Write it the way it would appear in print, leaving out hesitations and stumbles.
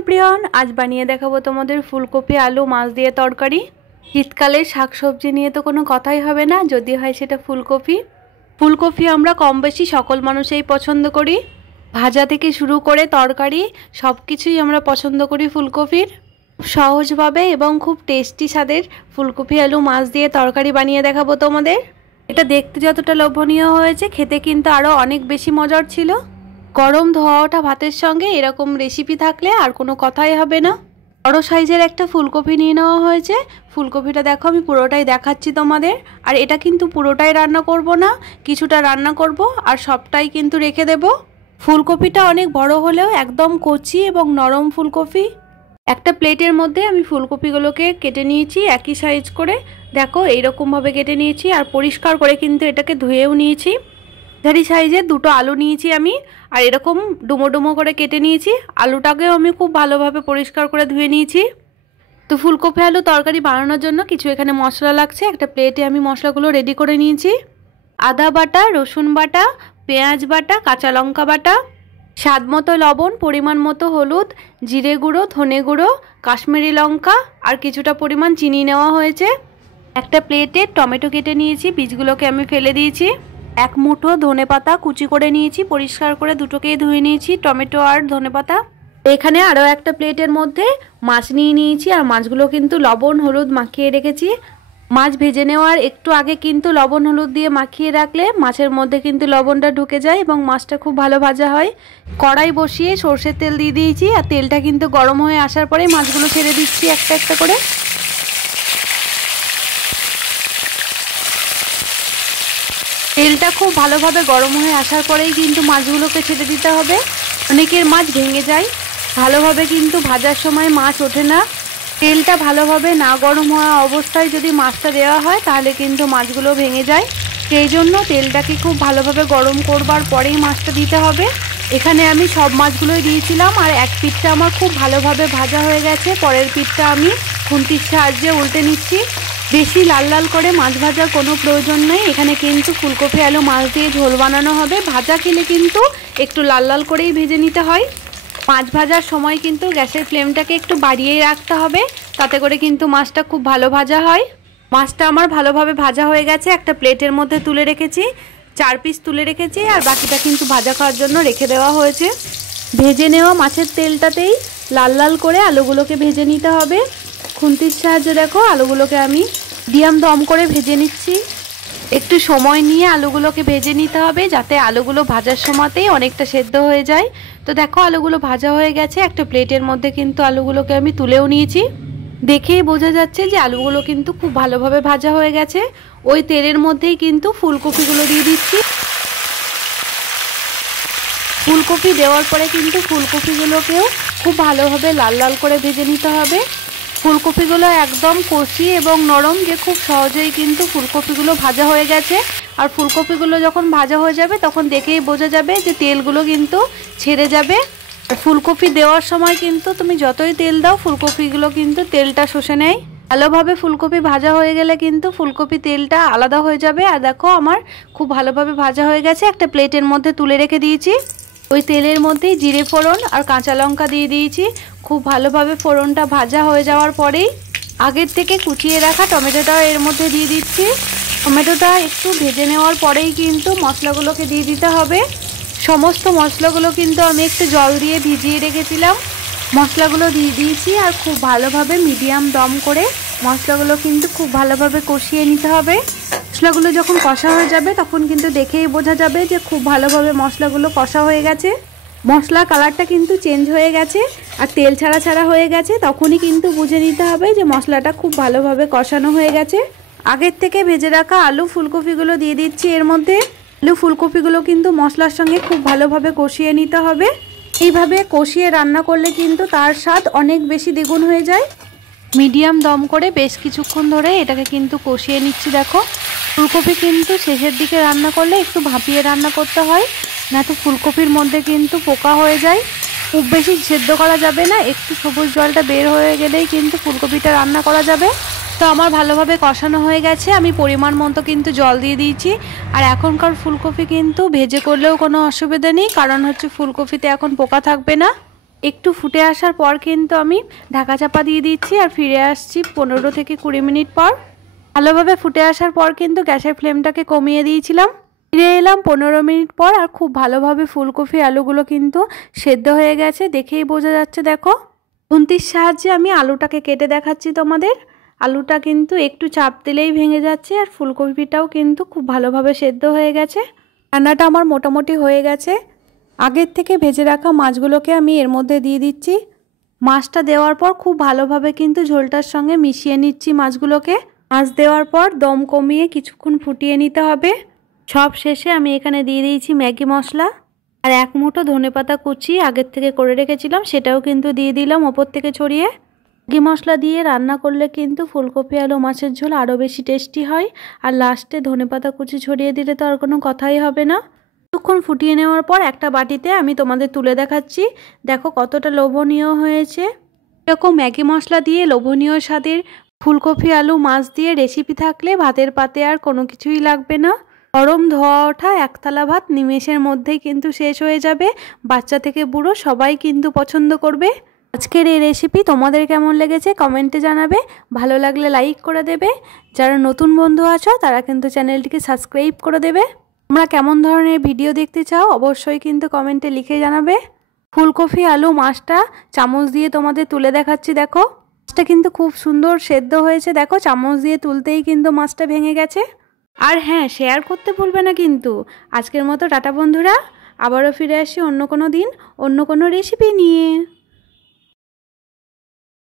Everyone, आज बानिए देखाबो तोमादेर फुलकपि आलू माछ दिए तरकारी। शीतकाले शाकसब्जी निये तो कोनो कथाई हबे ना, यदि हय सेटा फुलकपि। फुलकपि आमरा कम बेशी सकल मानुषई पछंद करी, भाजा थेके शुरू करे तरकारी सबकिछुई आमरा पछंद करी। फुलकपिर सहजभावे एबं खूब टेस्टी स्वादेर फुलकपि आलू माछ दिए तरकारी बानिए देखाबो तोमादेर। এটা দেখতে যতটা লোভনীয় হয়েছে খেতে কিন্তু আরো অনেক বেশি মজার ছিল। গরম ধোয়া ওঠা ভাতের সঙ্গে এরকম রেসিপি থাকলে আর কোনো কথাই হবে না। বড় সাইজের একটা ফুলকপি নিয়ে নেওয়া হয়েছে। ফুলকপিটা দেখো আমি পুরোটাই দেখাচ্ছি তোমাদের। আর এটা কিন্তু পুরোটাই রান্না করব না, কিছুটা রান্না করব আর সবটাই কিন্তু রেখে দেব। ফুলকপিটা অনেক বড় হলেও একদম কচি এবং নরম ফুলকপি। একটা প্লেটের মধ্যে আমি ফুলকপিগুলোকে কেটে নিয়েছি একই সাইজ করে। দেখো এইরকমভাবে কেটে নিয়েছি আর পরিষ্কার করে কিন্তু এটাকে ধুয়েও নিয়েছি। ঝাড়ি সাইজের দুটো আলু নিয়েছি আমি আর এরকম ডুমো ডুমো করে কেটে নিয়েছি। আলুটাকেও আমি খুব ভালোভাবে পরিষ্কার করে ধুয়ে নিয়েছি। তো ফুলকপি আলু তরকারি বানানোর জন্য কিছু এখানে মশলা লাগছে। একটা প্লেটে আমি মশলাগুলো রেডি করে নিয়েছি। আদা বাটা, রসুন বাটা, পেঁয়াজ বাটা, কাঁচা লঙ্কা বাটা, স্বাদ মতো লবণ, পরিমাণ মতো হলুদ, জিরে গুঁড়ো, ধনে গুঁড়ো, কাশ্মীরি লঙ্কা আর কিছুটা পরিমাণ চিনি নেওয়া হয়েছে। একটা প্লেটে টমেটো কেটে নিয়েছি, বীজগুলোকে আমি ফেলে দিয়েছি। এক মুঠো ধনেপাতা কুচি করে নিয়েছি, পরিষ্কার করে দুটোকেই ধুয়ে নিয়েছি, টমেটো আর ধনেপাতা। এখানে আরও একটা প্লেটের মধ্যে মাছ নিয়ে নিয়েছি আর মাছগুলো কিন্তু লবণ হলুদ মাখিয়ে রেখেছি। মাছ ভেজে নেওয়ার একটু আগে কিন্তু লবণ হলুদ দিয়ে মাখিয়ে রাখলে মাছের মধ্যে কিন্তু লবণটা ঢুকে যায় এবং মাছটা খুব ভালো ভাজা হয়। কড়াই বসিয়ে সর্ষের তেল দিয়ে দিয়েছি আর তেলটা কিন্তু গরম হয়ে আসার পরে মাছগুলো ছেড়ে দিচ্ছি একটা একটা করে। তেলটা খুব ভালোভাবে গরম হয়ে আসার পরেই কিন্তু মাছগুলোকে ছেড়ে দিতে হবে। অনেকের মাছ ভেঙে যায়, ভালোভাবে কিন্তু ভাজার সময় মাছ ওঠে না। তেলটা ভালোভাবে না গরম হওয়া অবস্থায় যদি মাছটা দেওয়া হয় তাহলে কিন্তু মাছগুলো ভেঙে যায়। সেই জন্য তেলটাকে খুব ভালোভাবে গরম করবার পরেই মাছটা দিতে হবে। এখানে আমি সব মাছগুলোই দিয়েছিলাম আর এক পিঠটা আমার খুব ভালোভাবে ভাজা হয়ে গেছে। পরের পিঠটা আমি খুন্তির সাহায্যে উল্টে নিচ্ছি। বেশি লাল লাল করে মাছ ভাজার কোনো প্রয়োজন নেই। এখানে কিন্তু ফুলকপি আলু মাছ দিয়ে ঝোল বানানো হবে। ভাজা খেলে কিন্তু একটু লাল লাল করেই ভেজে নিতে হয়। মাছ ভাজার সময় কিন্তু গ্যাসের ফ্লেমটাকে একটু বাড়িয়েই রাখতে হবে, তাতে করে কিন্তু মাছটা খুব ভালো ভাজা হয়। মাছটা আমার ভালোভাবে ভাজা হয়ে গেছে। একটা প্লেটের মধ্যে তুলে রেখেছি, 4 পিস তুলে রেখেছি আর বাকিটা কিন্তু ভাজা খাওয়ার জন্য রেখে দেওয়া হয়েছে। ভেজে নেওয়া মাছের তেলটাতেই লাল লাল করে আলুগুলোকে ভেজে নিতে হবে। খুন্তির সাহায্যে দেখো আলুগুলোকে আমি মিডিয়াম দম করে ভেজে নিচ্ছি। একটু সময় নিয়ে আলুগুলোকে ভেজে নিতে হবে যাতে আলুগুলো ভাজার সময়তেই অনেকটা সেদ্ধ হয়ে যায়। তো দেখো আলুগুলো ভাজা হয়ে গেছে। একটা প্লেটের মধ্যে কিন্তু আলুগুলোকে আমি তুলেও নিয়েছি। দেখেই বোঝা যাচ্ছে যে আলুগুলো কিন্তু খুব ভালোভাবে ভাজা হয়ে গেছে। ওই তেলের মধ্যেই কিন্তু ফুলকপিগুলো দিয়ে দিচ্ছি। ফুলকপি দেওয়ার পরে কিন্তু ফুলকপিগুলোকেও খুব ভালোভাবে লাল লাল করে ভেজে নিতে হবে। ফুলকপিগুলো একদম কষি এবং নরম, যে খুব সহজেই কিন্তু ফুলকপিগুলো ভাজা হয়ে গেছে। আর ফুলকপিগুলো যখন ভাজা হয়ে যাবে তখন দেখেই বোঝা যাবে যে তেলগুলো কিন্তু ছেড়ে যাবে। আর ফুলকপি দেওয়ার সময় কিন্তু তুমি যতই তেল দাও ফুলকপিগুলো কিন্তু তেলটা শুষে নেয়। ভালোভাবে ফুলকপি ভাজা হয়ে গেলে কিন্তু ফুলকপি তেলটা আলাদা হয়ে যাবে। আর দেখো আমার খুব ভালোভাবে ভাজা হয়ে গেছে। একটা প্লেটের মধ্যে তুলে রেখে দিয়েছি। ওই তেলের মধ্যেই জিরে ফোড়ন আর কাঁচা লঙ্কা দিয়ে দিয়েছি। খুব ভালোভাবে ফোড়নটা ভাজা হয়ে যাওয়ার পরেই আগের থেকে কুচিয়ে রাখা টমেটোটাও এর মধ্যে দিয়ে দিচ্ছি। টমেটোটা একটু ভেজে নেওয়ার পরেই কিন্তু মশলাগুলোকে দিয়ে দিতে হবে। সমস্ত মশলাগুলো কিন্তু আমি একটু জল দিয়ে ভিজিয়ে রেখেছিলাম। মশলাগুলো দিয়ে দিয়েছি আর খুব ভালোভাবে মিডিয়াম দম করে মশলাগুলো কিন্তু খুব ভালোভাবে কষিয়ে নিতে হবে। মশলাগুলো যখন কষা হয়ে যাবে তখন কিন্তু দেখেই বোঝা যাবে যে খুব ভালোভাবে মশলাগুলো কষা হয়ে গেছে। মশলা কালারটা কিন্তু চেঞ্জ হয়ে গেছে আর তেল ছাড়া ছাড়া হয়ে গেছে। তখনই কিন্তু বুঝে নিতে হবে যে মশলাটা খুব ভালোভাবে কষানো হয়ে গেছে। আগের থেকে ভেজে রাখা আলু ফুলকপিগুলো দিয়ে দিচ্ছি এর মধ্যে। আলু ফুলকপিগুলো কিন্তু মশলার সঙ্গে খুব ভালোভাবে কষিয়ে নিতে হবে। এইভাবে কষিয়ে রান্না করলে কিন্তু তার স্বাদ অনেক বেশি দ্বিগুণ হয়ে যায়। মিডিয়াম দম করে বেশ কিছুক্ষণ ধরে এটাকে কিন্তু কষিয়ে নিচ্ছি। দেখো ফুলকপি কিন্তু শেষের দিকে রান্না করলে একটু ভাপিয়ে রান্না করতে হয়, না তো ফুলকপির মধ্যে কিন্তু পোকা হয়ে যায়। খুব বেশি সেদ্ধ করা যাবে না, একটু সবুজ জলটা বের হয়ে গেলেই কিন্তু ফুলকপিটা রান্না করা যাবে। তো আমার ভালোভাবে কষানো হয়ে গেছে। আমি পরিমাণ মতো কিন্তু জল দিয়ে দিয়েছি। আর এখনকার ফুলকপি কিন্তু ভেজে করলেও কোনো অসুবিধা নেই, কারণ হচ্ছে ফুলকপিতে এখন পোকা থাকবে না। একটু ফুটে আসার পর কিন্তু আমি ঢাকা চাপা দিয়ে দিচ্ছি আর ফিরে আসছি 15 থেকে 20 মিনিট পর। ভালোভাবে ফুটে আসার পর কিন্তু গ্যাসের ফ্লেমটাকে কমিয়ে দিয়েছিলাম। ফিরে এলাম 15 মিনিট পর আর খুব ভালোভাবে ফুলকপি আলুগুলো কিন্তু সেদ্ধ হয়ে গেছে, দেখেই বোঝা যাচ্ছে। দেখো খুন্তির সাহায্যে আমি আলুটাকে কেটে দেখাচ্ছি তোমাদের। আলুটা কিন্তু একটু চাপ দিলেই ভেঙে যাচ্ছে আর ফুলকপিটাও কিন্তু খুব ভালোভাবে সেদ্ধ হয়ে গেছে। রান্নাটা আমার মোটামুটি হয়ে গেছে। আগের থেকে ভেজে রাখা মাছগুলোকে আমি এর মধ্যে দিয়ে দিচ্ছি। মাছটা দেওয়ার পর খুব ভালোভাবে কিন্তু ঝোলটার সঙ্গে মিশিয়ে নিচ্ছি মাছগুলোকে। মাছ দেওয়ার পর দম কমিয়ে কিছুক্ষণ ফুটিয়ে নিতে হবে। সব শেষে আমি এখানে দিয়ে দিয়েছি ম্যাগি মশলা আর 1 মুঠো ধনেপাতা কুচি আগের থেকে করে রেখেছিলাম, সেটাও কিন্তু দিয়ে দিলাম ওপর থেকে ছড়িয়ে। ম্যাগি মশলা দিয়ে রান্না করলে কিন্তু ফুলকপি আলু মাছের ঝোল আরও বেশি টেস্টি হয়। আর লাস্টে ধনেপাতা কুচি ছড়িয়ে দিলে তো আর কোনো কথাই হবে না। কিছুক্ষণ ফুটিয়ে নেওয়ার পর একটা বাটিতে আমি তোমাদের তুলে দেখাচ্ছি। দেখো কতটা লোভনীয় হয়েছে। এরকম ম্যাগি মশলা দিয়ে লোভনীয় স্বাদের ফুলকপি আলু মাছ দিয়ে রেসিপি থাকলে ভাতের পাতে আর কোনো কিছুই লাগবে না। গরম ধোয়া ওঠা একতলা ভাত নিমেষের মধ্যেই কিন্তু শেষ হয়ে যাবে। বাচ্চা থেকে বুড়ো সবাই কিন্তু পছন্দ করবে। আজকের এই রেসিপি তোমাদের কেমন লেগেছে কমেন্টে জানাবে। ভালো লাগলে লাইক করে দেবে। যারা নতুন বন্ধু আছো তারা কিন্তু চ্যানেলটিকে সাবস্ক্রাইব করে দেবে। তোমরা কেমন ধরনের ভিডিও দেখতে চাও অবশ্যই কিন্তু কমেন্টে লিখে জানাবে। ফুলকপি আলু মাছটা চামচ দিয়ে তোমাদের তুলে দেখাচ্ছি। দেখো মাছটা কিন্তু খুব সুন্দর সেদ্ধ হয়েছে। দেখো চামচ দিয়ে তুলতেই কিন্তু মাছটা ভেঙে গেছে। আর হ্যাঁ, শেয়ার করতে ভুলবে না কিন্তু। আজকের মতো টাটা বন্ধুরা, আবারও ফিরে আসি অন্য কোনো দিন অন্য কোনো রেসিপি নিয়ে।